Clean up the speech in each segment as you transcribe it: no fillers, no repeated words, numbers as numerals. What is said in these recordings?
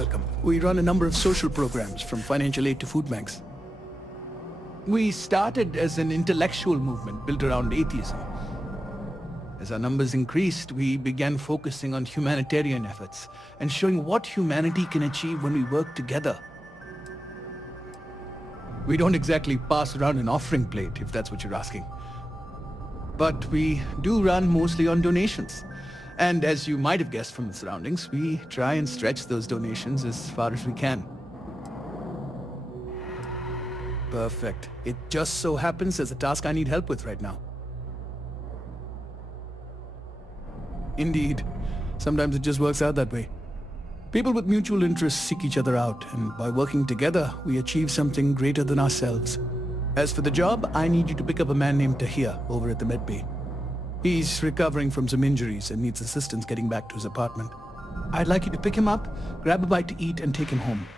welcome. We run a number of social programs, from financial aid to food banks. We started as an intellectual movement built around atheism. As our numbers increased, we began focusing on humanitarian efforts and showing what humanity can achieve when we work together. We don't exactly pass around an offering plate, if that's what you're asking. But we do run mostly on donations. And as you might have guessed from the surroundings, we try and stretch those donations as far as we can. Perfect. It just so happens there's a task I need help with right now. Indeed. Sometimes it just works out that way. People with mutual interests seek each other out, and by working together, we achieve something greater than ourselves. As for the job, I need you to pick up a man named Tahir over at the med bay. He's recovering from some injuries and needs assistance getting back to his apartment. I'd like you to pick him up, grab a bite to eat, and take him home.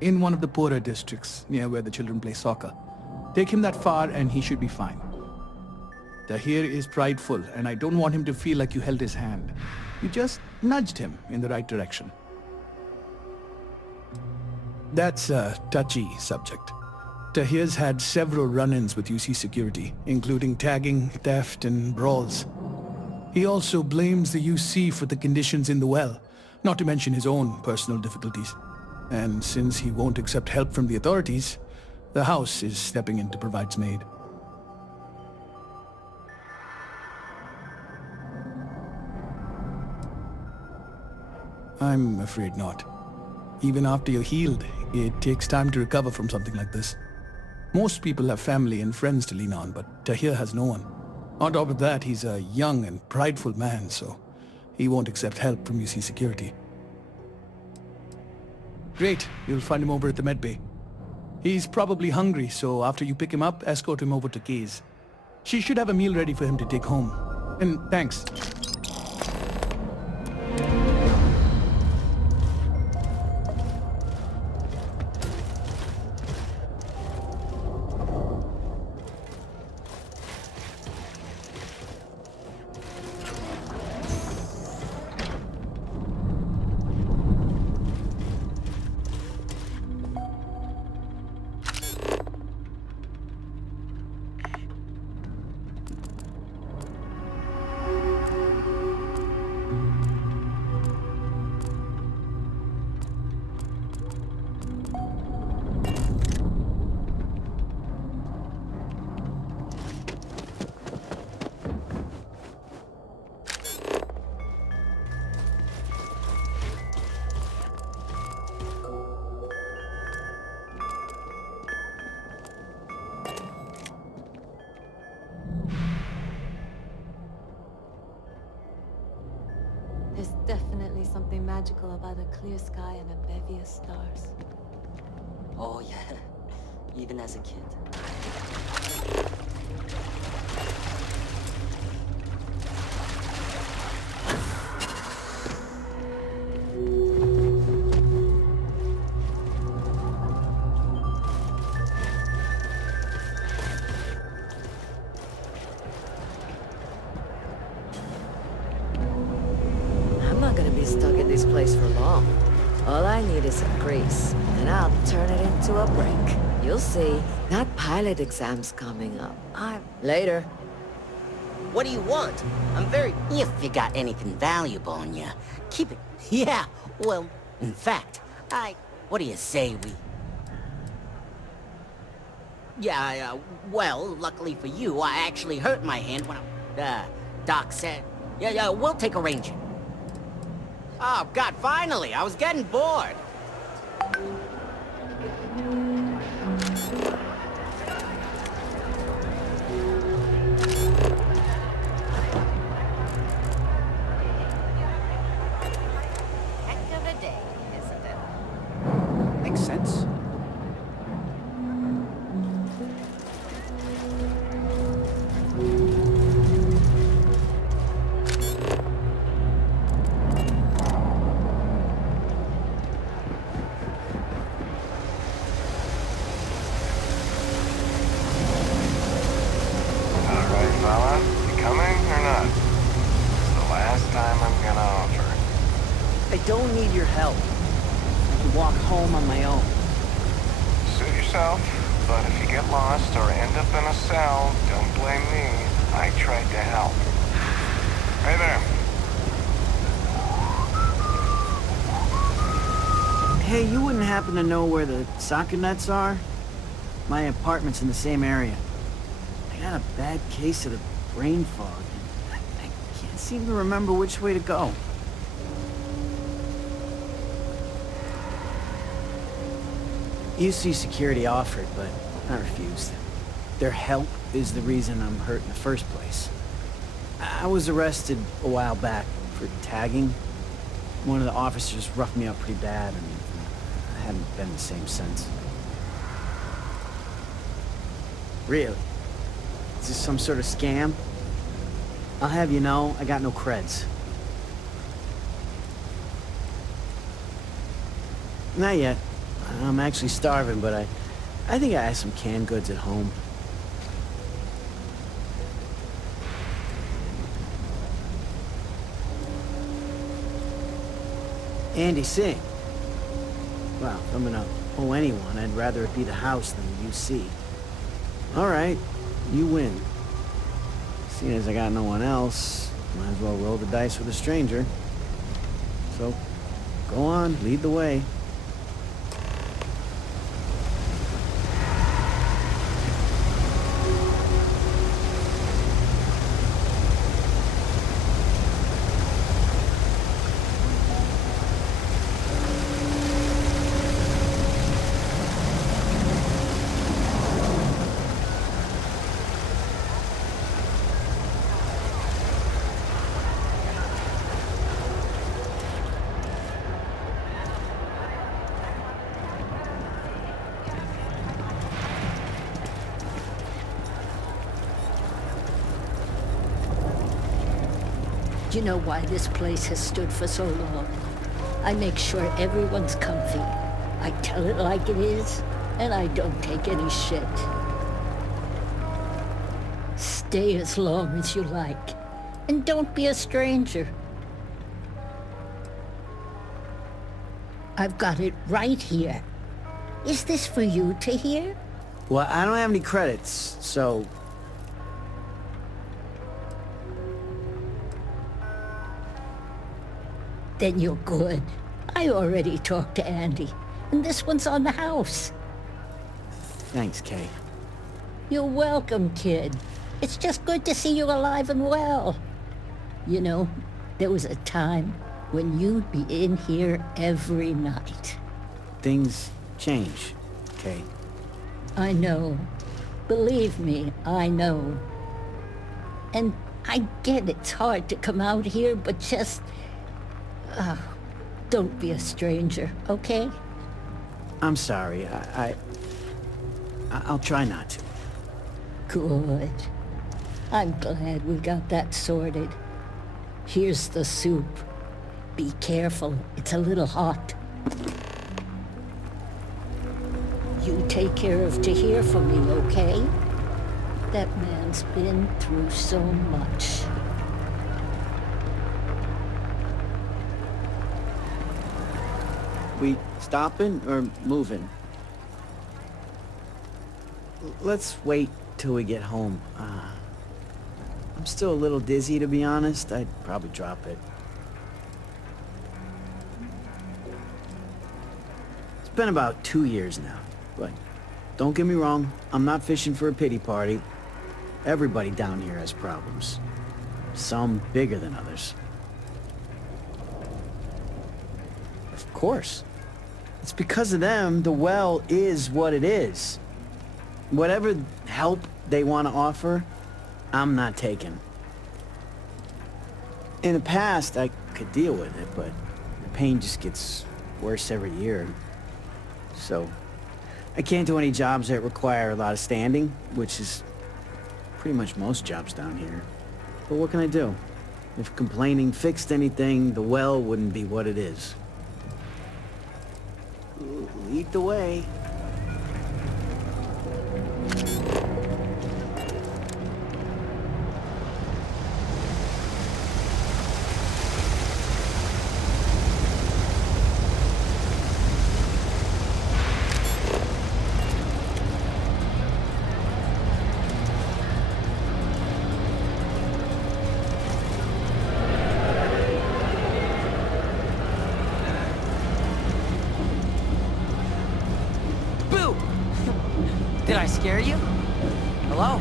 In one of the poorer districts, near where the children play soccer. Take him that far and he should be fine. Tahir is prideful, and I don't want him to feel like you held his hand. You just nudged him in the right direction. That's a touchy subject. Tahir's had several run-ins with UC security, including tagging, theft, and brawls. He also blames the UC for the conditions in the well, not to mention his own personal difficulties. And since he won't accept help from the authorities, the house is stepping in to provide some aid. I'm afraid not. Even after you're healed, it takes time to recover from something like this. Most people have family and friends to lean on, but Tahir has no one. On top of that, he's a young and prideful man, so he won't accept help from UC security. Great, you'll find him over at the med bay. He's probably hungry, so after you pick him up, escort him over to Kay's. She should have a meal ready for him to take home. And thanks. There's definitely something magical about a clear sky and a bevy of stars. Oh yeah, even as a kid. Stuck in this place for long. All I need is some grease, and I'll turn it into a brick. You'll see. That pilot exam's coming up. Later. What do you want? I'm very... If you got anything valuable on you, keep it. Yeah, well, in fact, what do you say we... Yeah, well, luckily for you, I actually hurt my hand when Doc said... Yeah, we'll take a ranger. Oh, God, finally! I was getting bored! Heck of a day, isn't it? Makes sense. don't need your help. I can walk home on my own. Suit yourself, but if you get lost or end up in a cell, don't blame me. I tried to help. Hey there. Hey, you wouldn't happen to know where the soccer nets are? My apartment's in the same area. I got a bad case of the brain fog. I can't seem to remember which way to go. UC security offered, but I refused. Their help is the reason I'm hurt in the first place. I was arrested a while back for tagging. One of the officers roughed me up pretty bad, and I haven't been the same since. Really? Is this some sort of scam? I'll have you know, I got no creds. Not yet. I'm actually starving, but I think I have some canned goods at home. Andy, sing. Well, if I'm gonna owe anyone, I'd rather it be the house than the UC. All right, you win. Seeing as I got no one else, might as well roll the dice with a stranger. So, go on, lead the way. You know why this place has stood for so long? I make sure everyone's comfy. I tell it like it is, and I don't take any shit. Stay as long as you like, and don't be a stranger. I've got it right here. Is this for you to hear? Well, I don't have any credits, so... Then you're good. I already talked to Andy, and this one's on the house. Thanks, Kay. You're welcome, kid. It's just good to see you alive and well. You know, there was a time when you'd be in here every night. Things change, Kay. I know. Believe me, I know. And I get it's hard to come out here, but just... don't be a stranger, okay? I'm sorry. I'll try not to. Good. I'm glad we got that sorted. Here's the soup. Be careful, it's a little hot. You take care of Tahir for me, okay? That man's been through so much. We stopping or moving? Let's wait till we get home. I'm still a little dizzy, to be honest. I'd probably drop it. It's been about 2 years now, but don't get me wrong, I'm not fishing for a pity party. Everybody down here has problems. Some bigger than others. Of course. It's because of them the well is what it is. Whatever help they want to offer, I'm not taking. In the past, I could deal with it, but the pain just gets worse every year. So, I can't do any jobs that require a lot of standing, which is pretty much most jobs down here. But what can I do? If complaining fixed anything, the well wouldn't be what it is. Lead the way. scare you? Hello?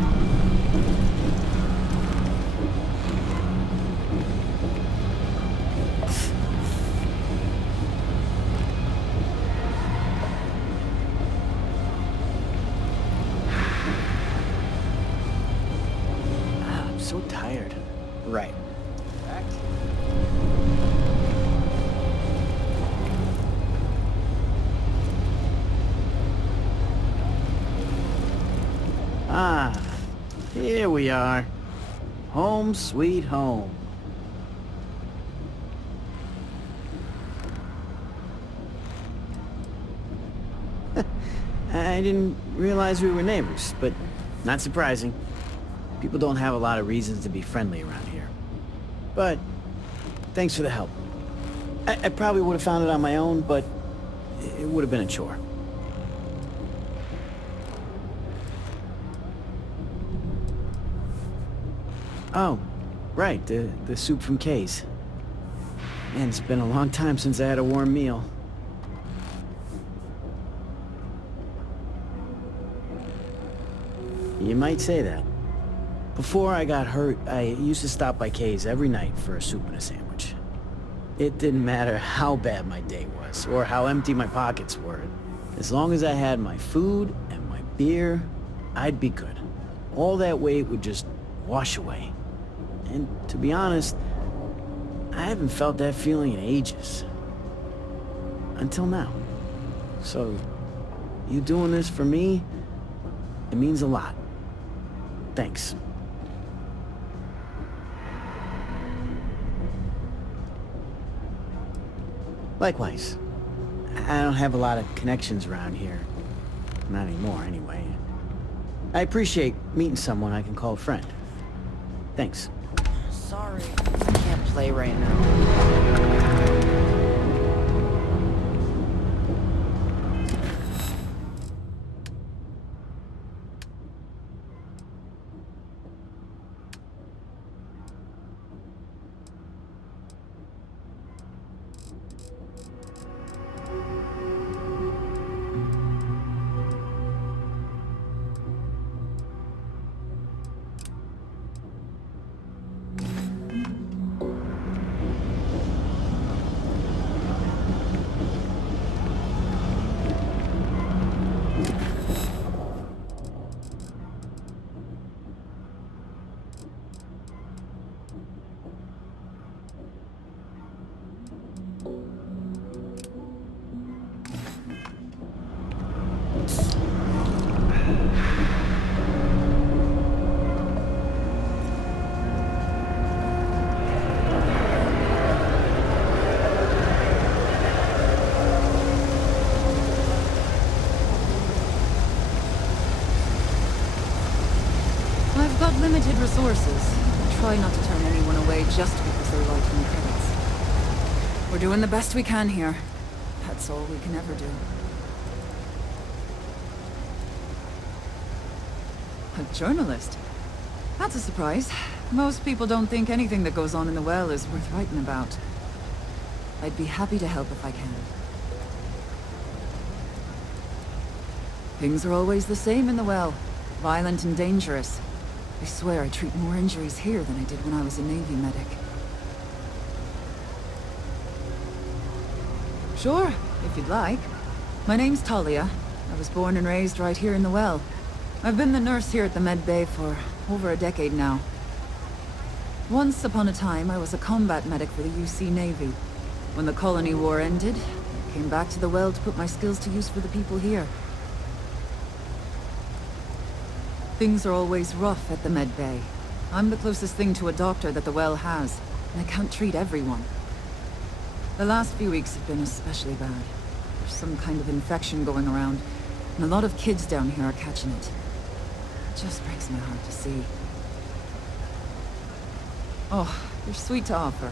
I'm so tired. Right. Ah, here we are. Home sweet home. I didn't realize we were neighbors, but not surprising. People don't have a lot of reasons to be friendly around here. But thanks for the help. I probably would have found it on my own, but it would have been a chore. Oh, right, the soup from Kay's. Man, it's been a long time since I had a warm meal. You might say that. Before I got hurt, I used to stop by Kay's every night for a soup and a sandwich. It didn't matter how bad my day was, or how empty my pockets were. As long as I had my food and my beer, I'd be good. All that weight would just wash away. And to be honest, I haven't felt that feeling in ages. Until now. So, you doing this for me, it means a lot. Thanks. Likewise. I don't have a lot of connections around here. Not anymore, anyway. I appreciate meeting someone I can call a friend. Thanks. Sorry, I can't play right now. I've got limited resources. I try not to turn anyone away just because they're writing the credits. We're doing the best we can here. That's all we can ever do. A journalist? That's a surprise. Most people don't think anything that goes on in the well is worth writing about. I'd be happy to help if I can. Things are always the same in the well. Violent and dangerous. I swear I treat more injuries here than I did when I was a Navy medic. Sure, if you'd like. My name's Talia. I was born and raised right here in the well. I've been the nurse here at the med bay for over a decade now. Once upon a time, I was a combat medic for the UC Navy. When the colony war ended, I came back to the well to put my skills to use for the people here. Things are always rough at the med bay. I'm the closest thing to a doctor that the well has, and I can't treat everyone. The last few weeks have been especially bad. There's some kind of infection going around, and a lot of kids down here are catching it. It just breaks my heart to see. Oh, you're sweet to offer.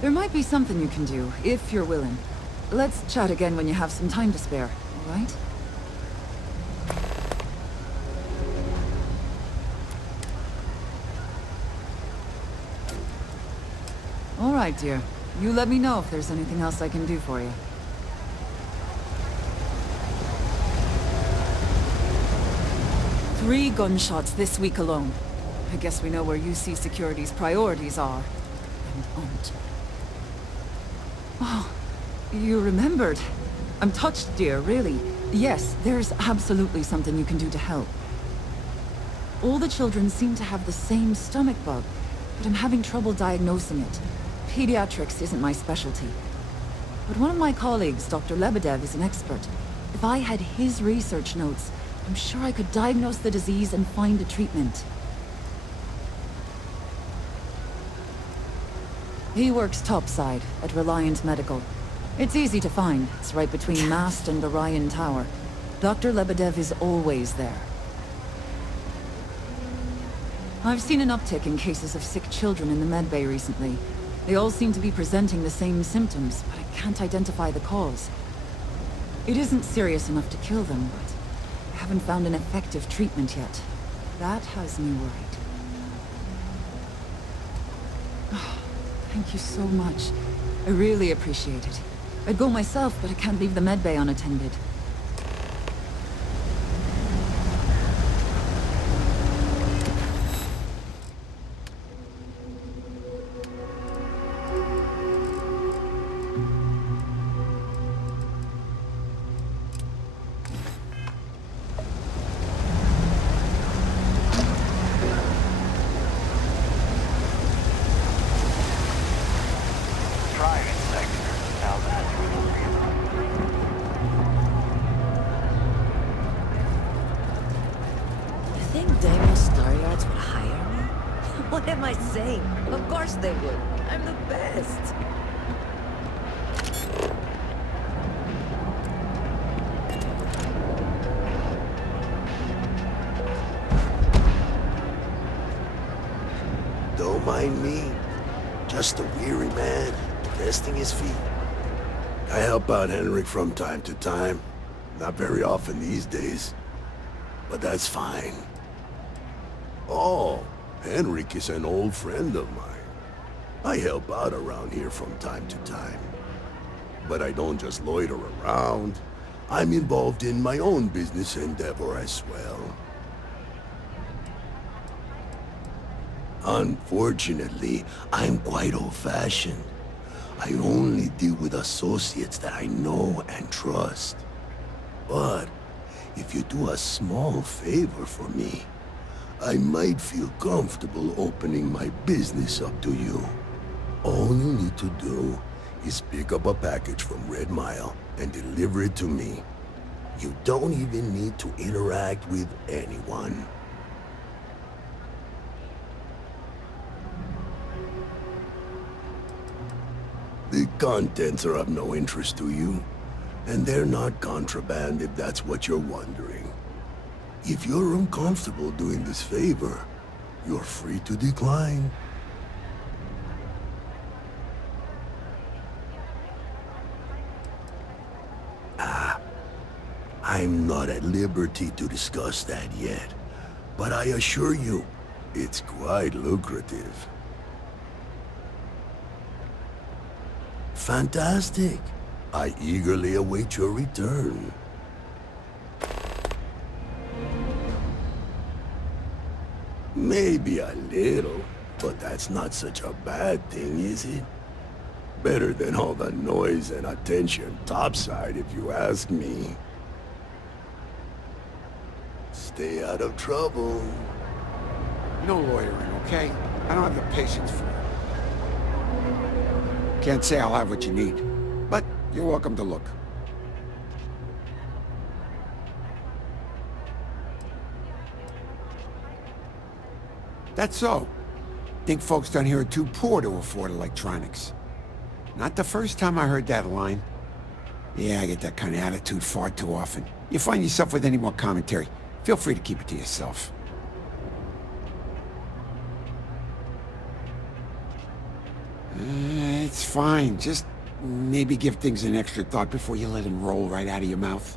There might be something you can do, if you're willing. Let's chat again when you have some time to spare, all right? All right, dear. You let me know if there's anything else I can do for you. 3 gunshots this week alone. I guess we know where UC Security's priorities are. And aren't. Oh, you remembered. I'm touched, dear, really. Yes, there's absolutely something you can do to help. All the children seem to have the same stomach bug, but I'm having trouble diagnosing it. Pediatrics isn't my specialty. But one of my colleagues, Dr. Lebedev, is an expert. If I had his research notes, I'm sure I could diagnose the disease and find a treatment. He works topside at Reliant Medical. It's easy to find. It's right between Mast and Orion Tower. Dr. Lebedev is always there. I've seen an uptick in cases of sick children in the medbay recently. They all seem to be presenting the same symptoms, but I can't identify the cause. It isn't serious enough to kill them, but I haven't found an effective treatment yet. That has me worried. Thank you so much. I really appreciate it. I'd go myself, but I can't leave the medbay unattended. Drive, Inspector. Now that's You think Daniel Staryards would hire me? What am I saying? Of course they would. I'm the best. Don't mind me. Just a weary man, resting his feet. I help out Henrik from time to time. Not very often these days. But that's fine. Oh, Henrik is an old friend of mine. I help out around here from time to time. But I don't just loiter around. I'm involved in my own business endeavor as well. Unfortunately, I'm quite old-fashioned. I only deal with associates that I know and trust. But if you do a small favor for me, I might feel comfortable opening my business up to you. All you need to do is pick up a package from Red Mile and deliver it to me. You don't even need to interact with anyone. The contents are of no interest to you, and they're not contraband if that's what you're wondering. If you're uncomfortable doing this favor, you're free to decline. I'm not at liberty to discuss that yet, but I assure you, it's quite lucrative. Fantastic. I eagerly await your return. Maybe a little, but that's not such a bad thing, is it? Better than all the noise and attention topside, if you ask me. Stay out of trouble. No lawyering, okay? I don't have the patience for it. Can't say I'll have what you need, but you're welcome to look. That's so. Think folks down here are too poor to afford electronics. Not the first time I heard that line. Yeah, I get that kind of attitude far too often. You find yourself with any more commentary, feel free to keep it to yourself. It's fine. Just maybe give things an extra thought before you let them roll right out of your mouth.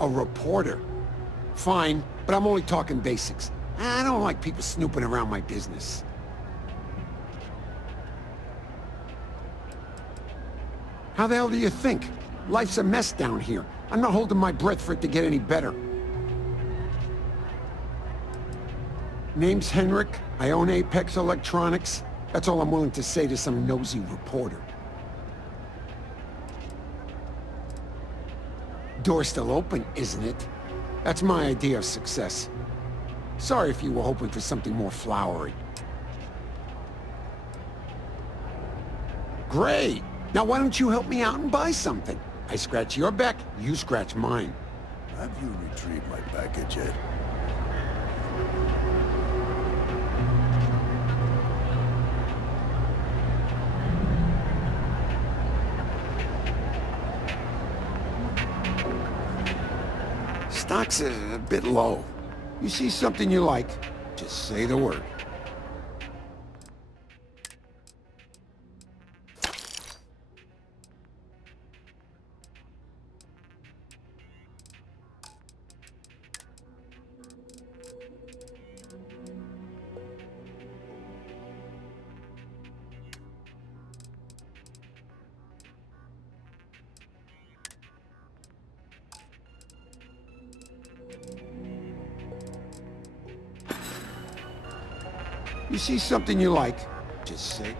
A reporter. Fine, but I'm only talking basics. I don't like people snooping around my business. How the hell do you think? Life's a mess down here. I'm not holding my breath for it to get any better. Name's Henrik. I own Apex Electronics. That's all I'm willing to say to some nosy reporter. Door's still open, isn't it? That's my idea of success. Sorry if you were hoping for something more flowery. Great! Now why don't you help me out and buy something? I scratch your back, you scratch mine. Have you retrieved my package yet? Stock's a bit low. You see something you like, just say the word. You see something you like, just say.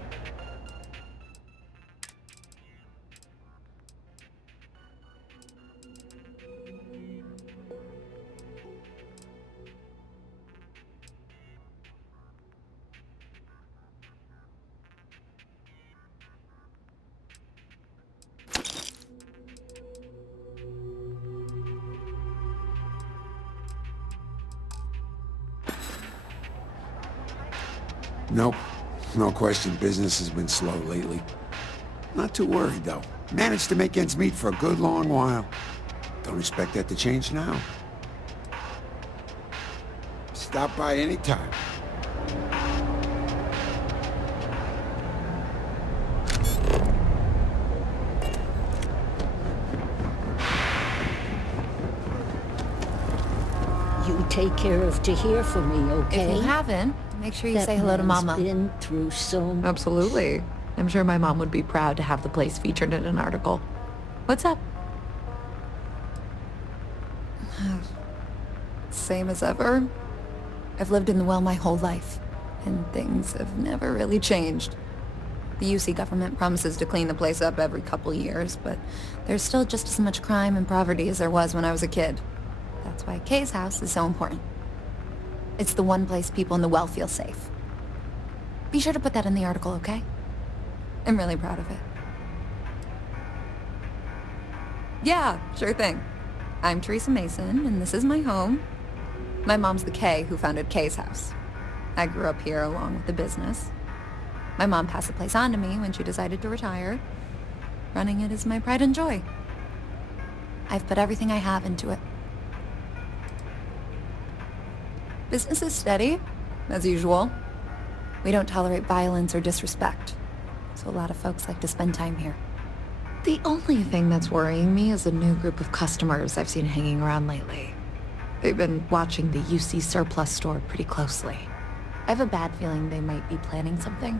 Nope. No question, business has been slow lately. Not too worried, though. Managed to make ends meet for a good long while. Don't expect that to change now. Stop by anytime. You take care of Tahir for me, okay? If you haven't, make sure you That say hello to man's Mama. been through so much. Absolutely. I'm sure my mom would be proud to have the place featured in an article. What's up? Same as ever. I've lived in the well my whole life, and things have never really changed. The UC government promises to clean the place up every couple years, but there's still just as much crime and poverty as there was when I was a kid. That's why Kay's house is so important. It's the one place people in the well feel safe. Be sure to put that in the article, okay? I'm really proud of it. Yeah, sure thing. I'm Teresa Mason, and this is my home. My mom's the Kay who founded Kay's house. I grew up here along with the business. My mom passed the place on to me when she decided to retire. Running it is my pride and joy. I've put everything I have into it. Business is steady, as usual. We don't tolerate violence or disrespect, so a lot of folks like to spend time here. The only thing that's worrying me is a new group of customers I've seen hanging around lately. They've been watching the UC surplus store pretty closely. I have a bad feeling they might be planning something.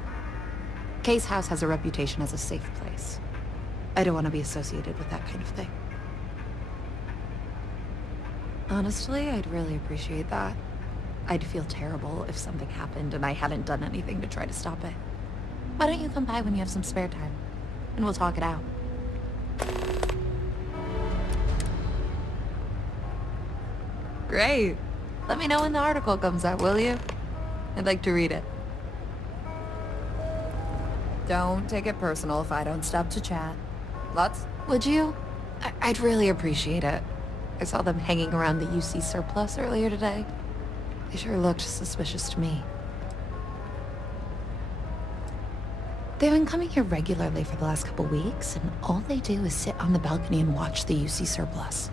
Kay's house has a reputation as a safe place. I don't want to be associated with that kind of thing. Honestly, I'd really appreciate that. I'd feel terrible if something happened and I hadn't done anything to try to stop it. Why don't you come by when you have some spare time, and we'll talk it out. Great. Let me know when the article comes out, will you? I'd like to read it. Don't take it personal if I don't stop to chat. Lots? Would you? I'd really appreciate it. I saw them hanging around the UC surplus earlier today. They sure looked suspicious to me. They've been coming here regularly for the last couple weeks, and all they do is sit on the balcony and watch the UC surplus.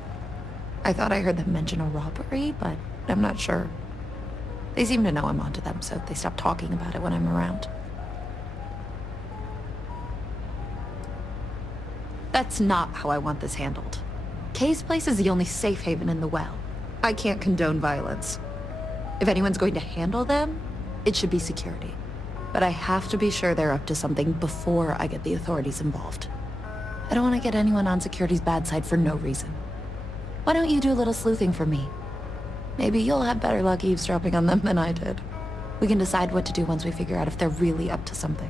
I thought I heard them mention a robbery, but I'm not sure. They seem to know I'm onto them, so they stop talking about it when I'm around. That's not how I want this handled. Kay's place is the only safe haven in the well. I can't condone violence. If anyone's going to handle them, it should be security. But I have to be sure they're up to something before I get the authorities involved. I don't want to get anyone on security's bad side for no reason. Why don't you do a little sleuthing for me? Maybe you'll have better luck eavesdropping on them than I did. We can decide what to do once we figure out if they're really up to something.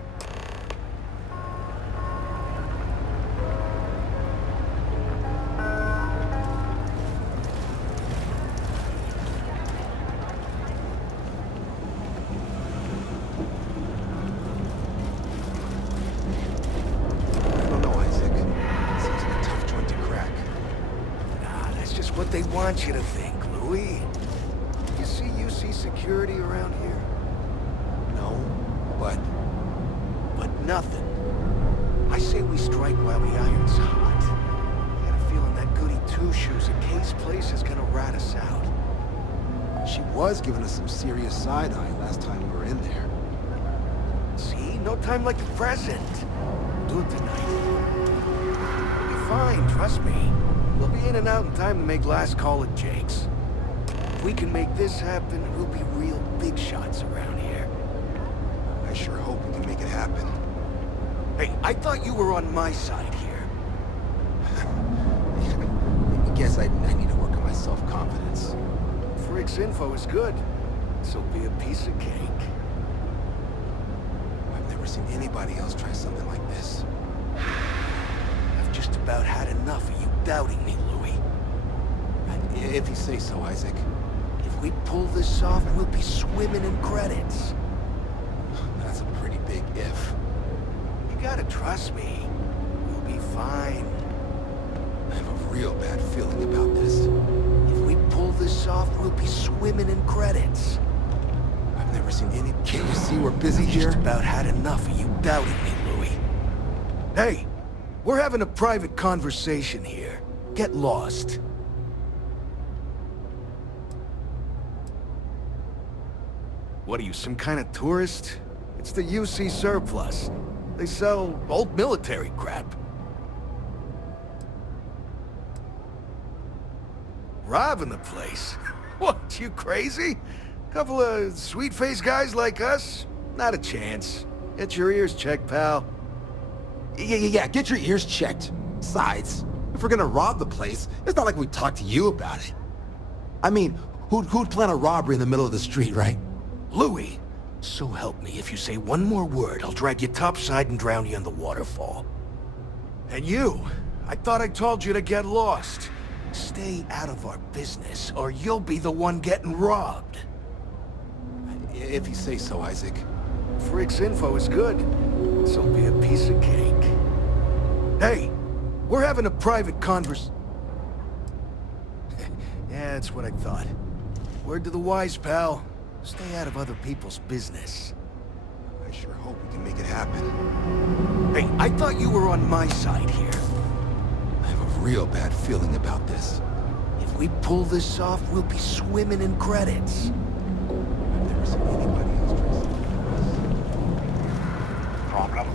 I don't know, Isaac. Seems like a tough joint to crack. Nah, that's just what they want you to think, Louis. You see UC security around here? No, but Nothing. I say we strike while the iron's hot. I got a feeling that goody two-shoes at Kay's place is gonna rat us out. she was giving us some serious side-eye last time we were in there. See? No time like the present. Do it tonight. We'll be fine, trust me. We'll be in and out in time to make last call at Jake's. If we can make this happen, we'll be real big shots around here. I sure hope we can make it happen. Hey, I thought you were on my side here. I guess I need to work on my self-confidence. Frick's info is good. This'll be a piece of cake. I've never seen anybody else try something like this. I've just about had enough of you doubting me, Louis. If you say so, Isaac. If we pull this off, we'll be swimming in credits. That's a pretty big if. You gotta trust me. We'll be fine. I have a real bad feeling about this. If we pull this off, we'll be swimming in credits. I've never seen any... Can't you see we're busy here? Just about had enough of you doubting me, Louis. Hey, we're having a private conversation here. Get lost. What are you, some kind of tourist? It's the UC surplus. They sell old military crap. Robbing the place? What, you crazy? Couple of sweet-faced guys like us? Not a chance. Get your ears checked, pal. Yeah, get your ears checked. Besides, if we're gonna rob the place, it's not like we talked to you about it. I mean, who'd plan a robbery in the middle of the street, right? Louis, so help me, if you say one more word, I'll drag you topside and drown you in the waterfall. And you, I thought I told you to get lost. Stay out of our business, or you'll be the one getting robbed. If you say so, Isaac. Frick's info is good. This'll be a piece of cake. Hey, we're having a private convers... Yeah, that's what I thought. Word to the wise, pal. Stay out of other people's business. I sure hope we can make it happen. Hey, I thought you were on my side here. I have a real bad feeling about this. If we pull this off, we'll be swimming in credits. I've never seen anybody else try something like this. Problem?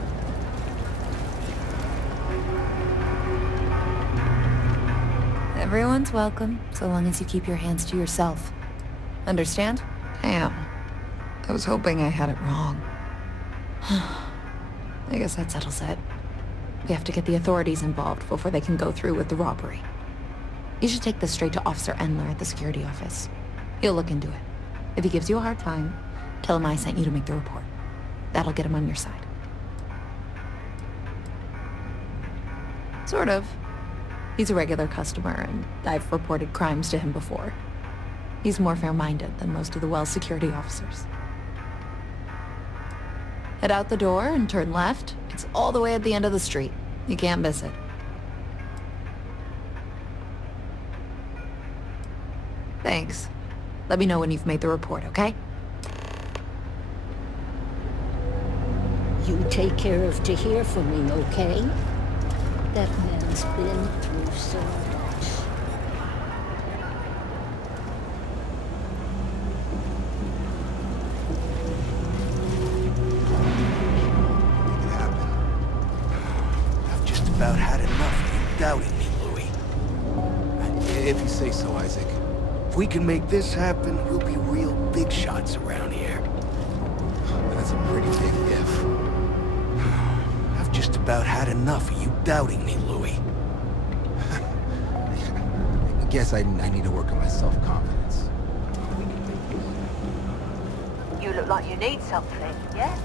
Everyone's welcome, so long as you keep your hands to yourself. Understand? Damn. I was hoping I had it wrong. I guess that settles it. We have to get the authorities involved before they can go through with the robbery. You should take this straight to Officer Endler at the security office. He'll look into it. If he gives you a hard time, tell him I sent you to make the report. That'll get him on your side. Sort of. He's a regular customer, and I've reported crimes to him before. He's more fair-minded than most of the Wells security officers. Head out the door and turn left. It's all the way at the end of the street. You can't miss it. Thanks. Let me know when you've made the report, okay? You take care of Tahir for me, okay? That man's been through so much. Make it happen. I've just about had enough of you doubting me, Louis. If you say so, Isaac. If we can make this happen, we'll be real big shots around here. That's a pretty big if. I've just about about had enough of you doubting me, Louis. I guess I need to work on my self-confidence. You look like you need something, yeah?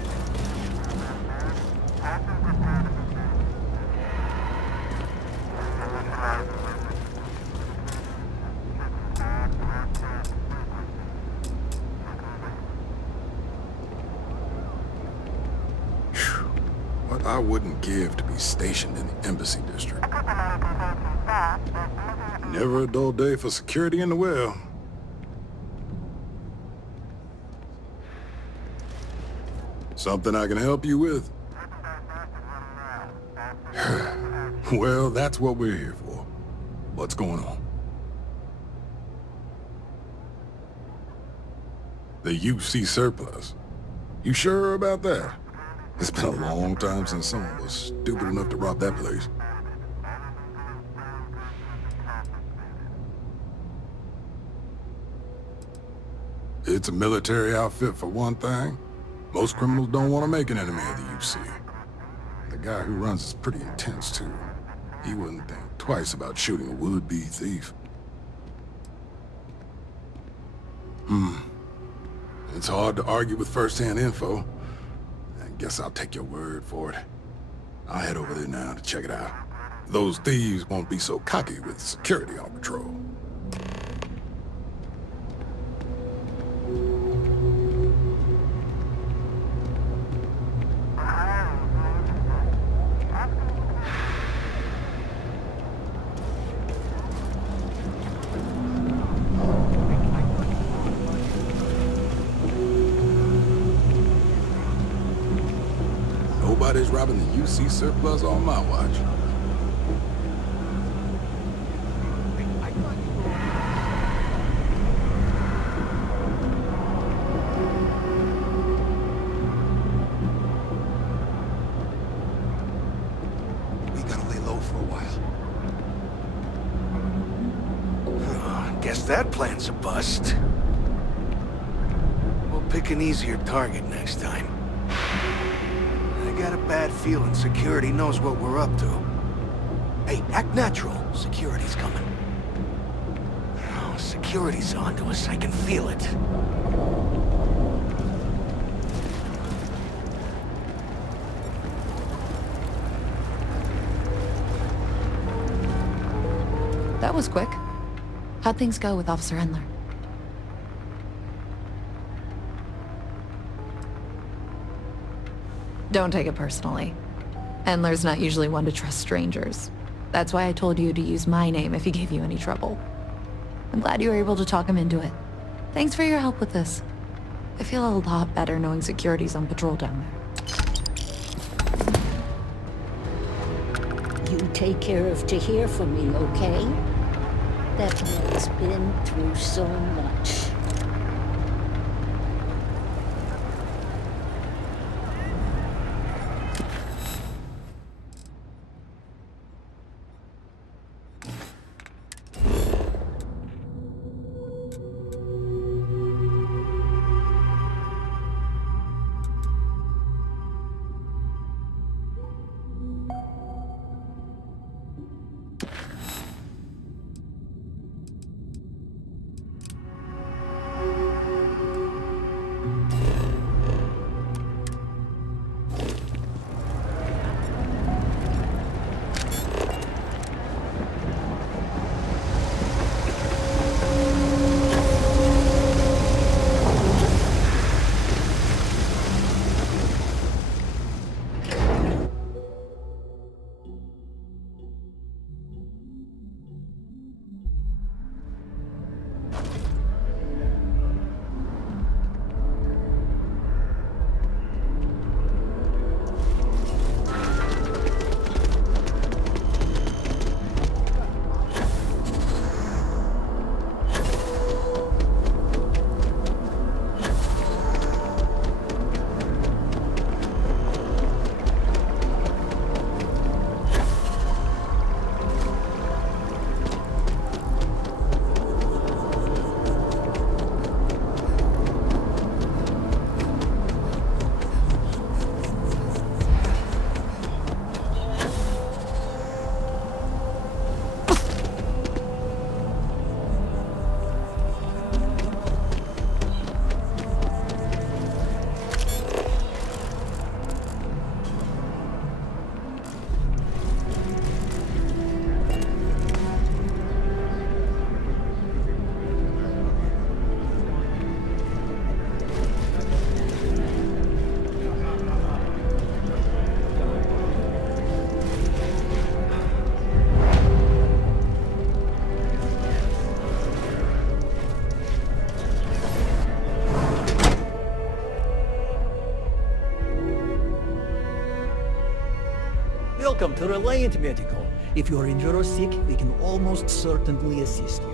What I wouldn't give to be stationed in the Embassy District. Never a dull day for security in the well. Something I can help you with? Well, that's what we're here for. What's going on? The UC surplus. You sure about that? It's been a long time since someone was stupid enough to rob that place. It's a military outfit for one thing. Most criminals don't want to make an enemy of the UC. The guy who runs is pretty intense, too. He wouldn't think twice about shooting a would-be thief. It's hard to argue with first-hand info. I guess I'll take your word for it. I'll head over there now to check it out. Those thieves won't be so cocky with security on patrol. Nobody's robbing the UC surplus on my watch. We gotta lay low for a while. Guess that plan's a bust. We'll pick an easier target next time. I got a bad feeling security knows what we're up to. Hey, act natural. Security's coming. Oh, security's onto us. I can feel it. That was quick. How'd things go with Officer Endler? Don't take it personally. Endler's not usually one to trust strangers. That's why I told you to use my name if he gave you any trouble. I'm glad you were able to talk him into it. Thanks for your help with this. I feel a lot better knowing security's on patrol down there. You take care of Tahir for me, okay? That man's been through so much. Welcome to Reliant Medical. If you're injured or sick, we can almost certainly assist you.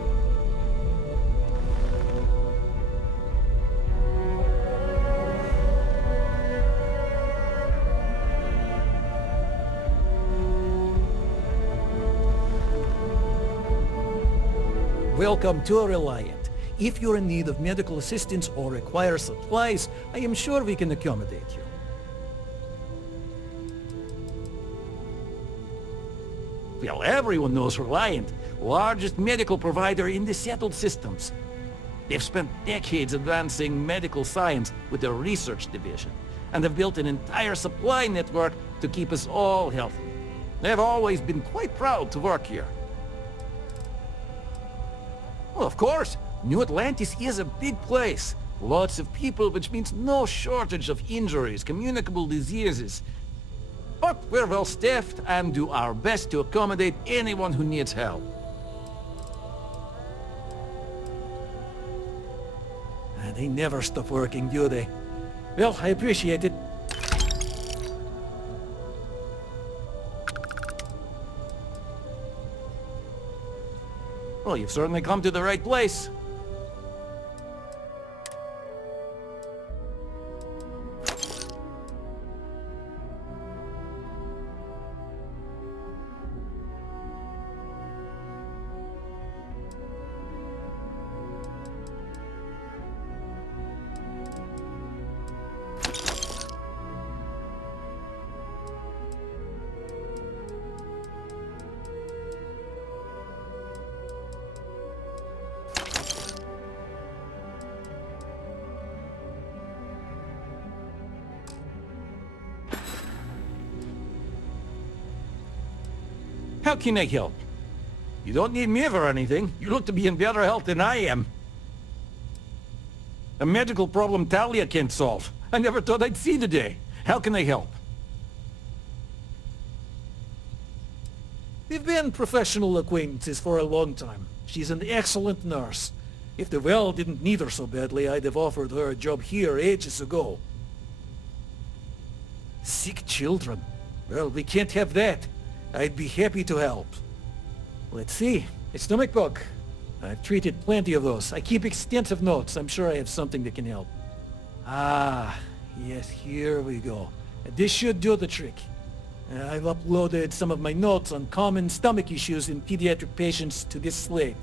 Welcome to Reliant. If you're in need of medical assistance or require supplies, I am sure we can accommodate you. Well, everyone knows Reliant, largest medical provider in the settled systems. They've spent decades advancing medical science with their research division, and have built an entire supply network to keep us all healthy. They've always been quite proud to work here. Well, of course, New Atlantis is a big place. Lots of people, which means no shortage of injuries, communicable diseases. But we're well staffed and do our best to accommodate anyone who needs help. They never stop working, do they? Well, I appreciate it. Well, you've certainly come to the right place. How can I help? You don't need me for anything. You look to be in better health than I am. A medical problem Talia can't solve. I never thought I'd see the day. How can I help? We've been professional acquaintances for a long time. She's an excellent nurse. If the well didn't need her so badly, I'd have offered her a job here ages ago. Sick children. Well, we can't have that. I'd be happy to help. Let's see. A stomach bug. I've treated plenty of those. I keep extensive notes. I'm sure I have something that can help. Ah, yes, here we go. This should do the trick. I've uploaded some of my notes on common stomach issues in pediatric patients to this slate.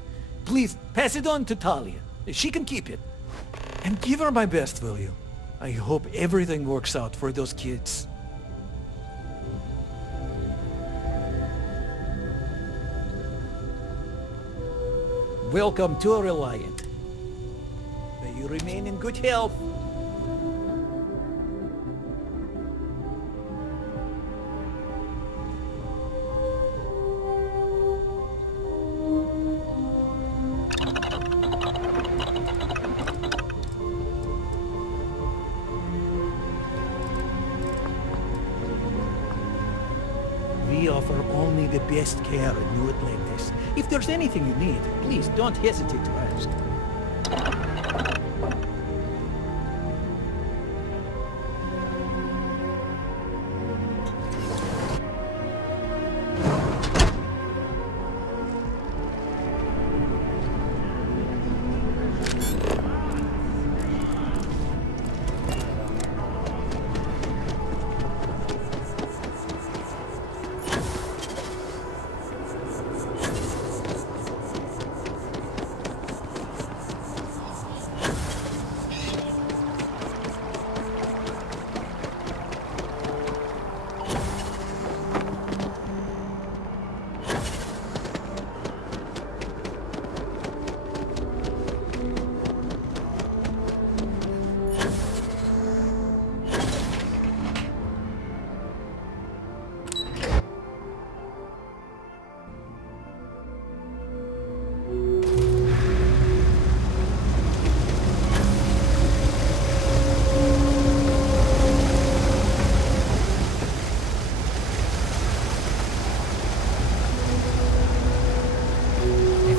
Please, pass it on to Talia. She can keep it. And give her my best, will you? I hope everything works out for those kids. Welcome to Reliant. May you remain in good health. We offer only the best care in New Atlantis. If there's anything you need, please don't hesitate to ask.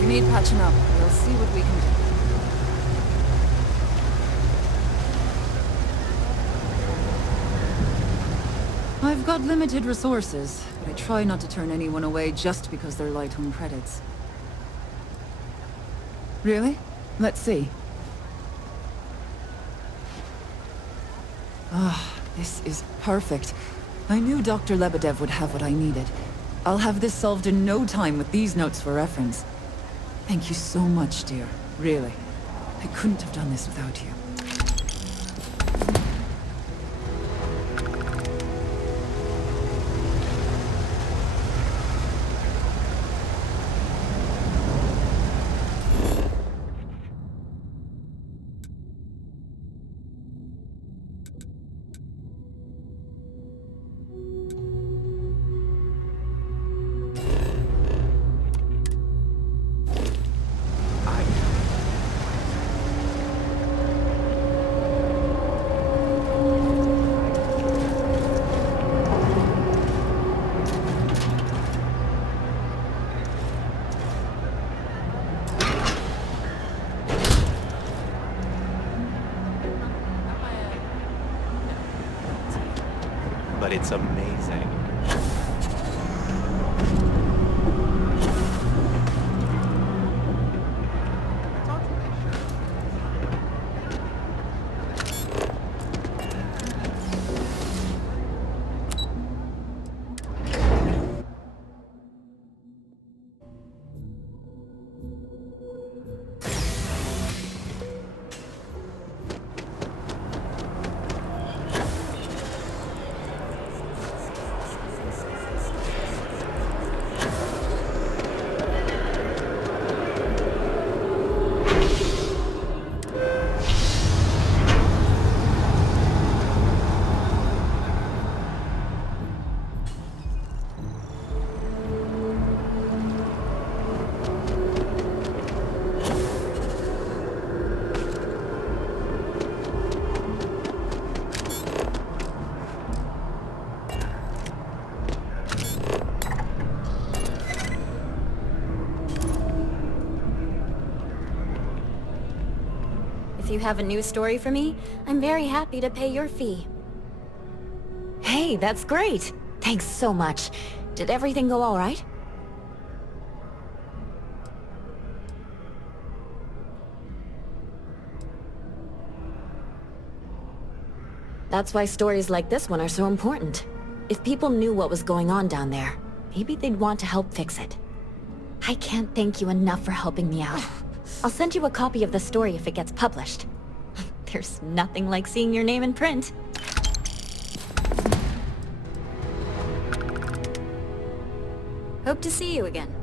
Need patching up. We'll see what we can do. I've got limited resources. but I try not to turn anyone away just because they're light on credits. Really? Let's see. Ah, this is perfect. I knew Dr. Lebedev would have what I needed. I'll have this solved in no time with these notes for reference. Thank you so much, dear. Really. I couldn't have done this without you. But it's amazing. If you have a new story for me, I'm very happy to pay your fee. Hey, that's great! Thanks so much. Did everything go all right? That's why stories like this one are so important. If people knew what was going on down there, maybe they'd want to help fix it. I can't thank you enough for helping me out. I'll send you a copy of the story if it gets published. There's nothing like seeing your name in print. Hope to see you again.